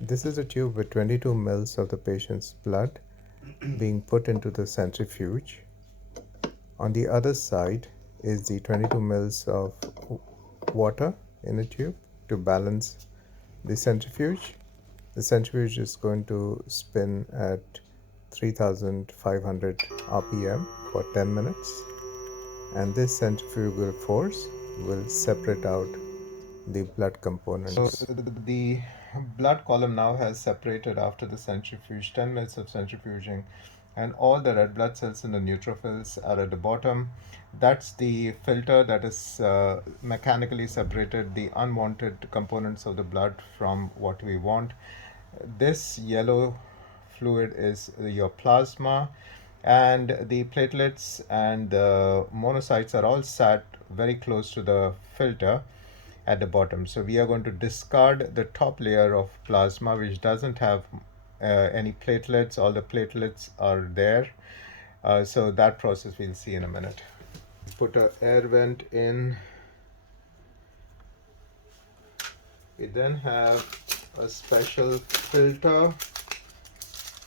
This is a tube with 22 ml of the patient's blood being put into the centrifuge. On the other side is the 22 ml of water in a tube to balance the centrifuge. The centrifuge is going to spin at 3500 RPM for 10 minutes, and this centrifugal force will separate out the blood components. So the blood column now has separated after the centrifuge, 10 minutes of centrifuging, and all the red blood cells and the neutrophils are at the bottom. That's the filter that is mechanically separated the unwanted components of the blood from what we want. This yellow fluid is your plasma, and the platelets and the monocytes are all sat very close to the filter at the bottom. So we are going to discard the top layer of plasma, which doesn't have any platelets. All the platelets are there. So that process we'll see in a minute. Put an air vent in. We then have a special filter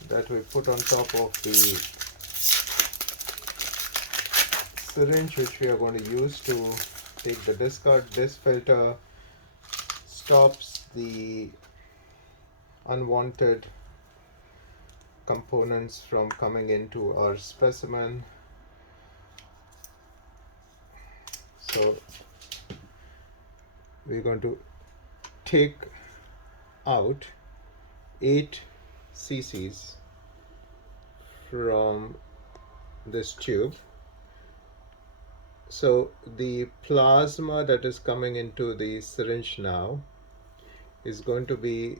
that we put on top of the syringe, which we are going to use to take the discard. This filter stops the unwanted components from coming into our specimen. So we're going to take out 8 cc's from this tube. So the plasma that is coming into the syringe now is going to be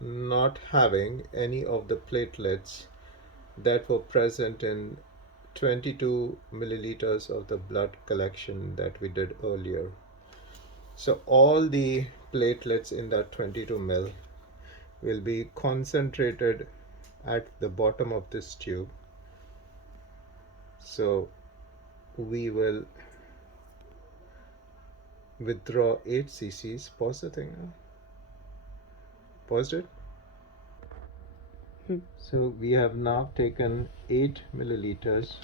not having any of the platelets that were present in 22 milliliters of the blood collection that we did earlier. So all the platelets in that 22 ml will be concentrated at the bottom of this tube. So we will withdraw 8 cc's. Pause the thing now. Paused it. So we have now taken 8 milliliters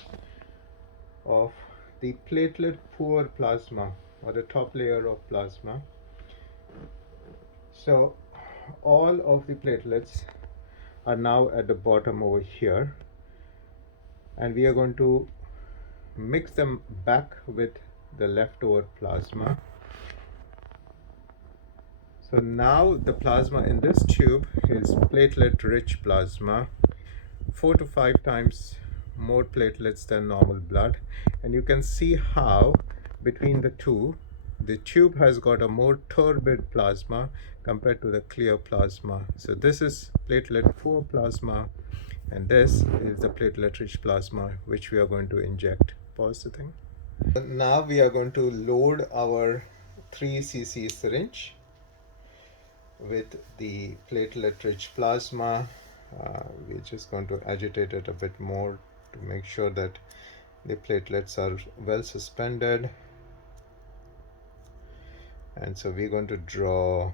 of the platelet poor plasma, or the top layer of plasma. So all of the platelets are now at the bottom over here, and we are going to mix them back with the leftover plasma. So now the plasma in this tube is platelet rich plasma, 4 to 5 times more platelets than normal blood. And you can see how between the two, the tube has got a more turbid plasma compared to the clear plasma. So this is platelet poor plasma, and this is the platelet rich plasma, which we are going to inject. Pause the thing. Now we are going to load our 3 cc syringe with the platelet rich plasma. We're just going to agitate it a bit more to make sure that the platelets are well suspended. And so we're going to draw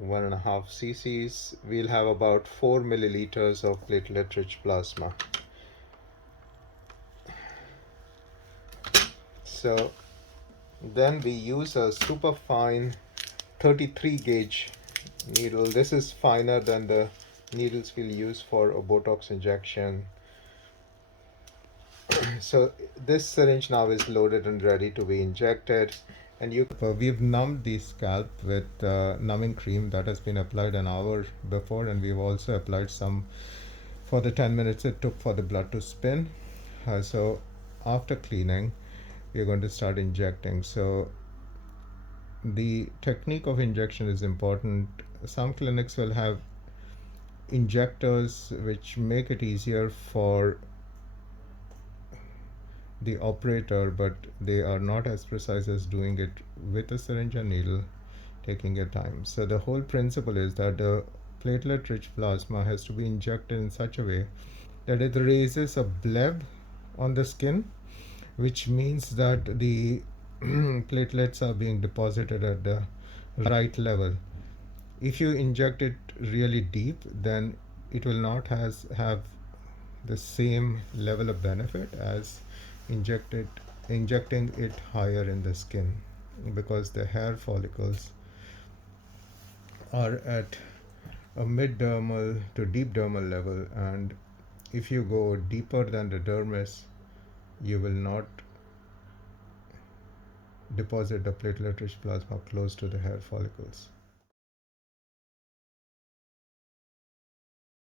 1.5 cc's. We'll have about 4 milliliters of platelet rich plasma. So then we use a super fine 33 gauge needle. This is finer than the needles we'll use for a Botox injection. So this syringe now is loaded and ready to be injected, and we've numbed the scalp with numbing cream that has been applied an hour before, and we've also applied some for the 10 minutes it took for the blood to spin. So after cleaning, we're going to start injecting. So the technique of injection is important. Some clinics will have injectors which make it easier for the operator, but they are not as precise as doing it with a syringe and needle, taking your time. So the whole principle is that the platelet rich plasma has to be injected in such a way that it raises a bleb on the skin, which means that the platelets are being deposited at the right level. If you inject it really deep, then it will not have the same level of benefit as injecting it higher in the skin, because the hair follicles are at a mid dermal to deep dermal level, and if you go deeper than the dermis, you will not deposit the platelet rich plasma close to the hair follicles.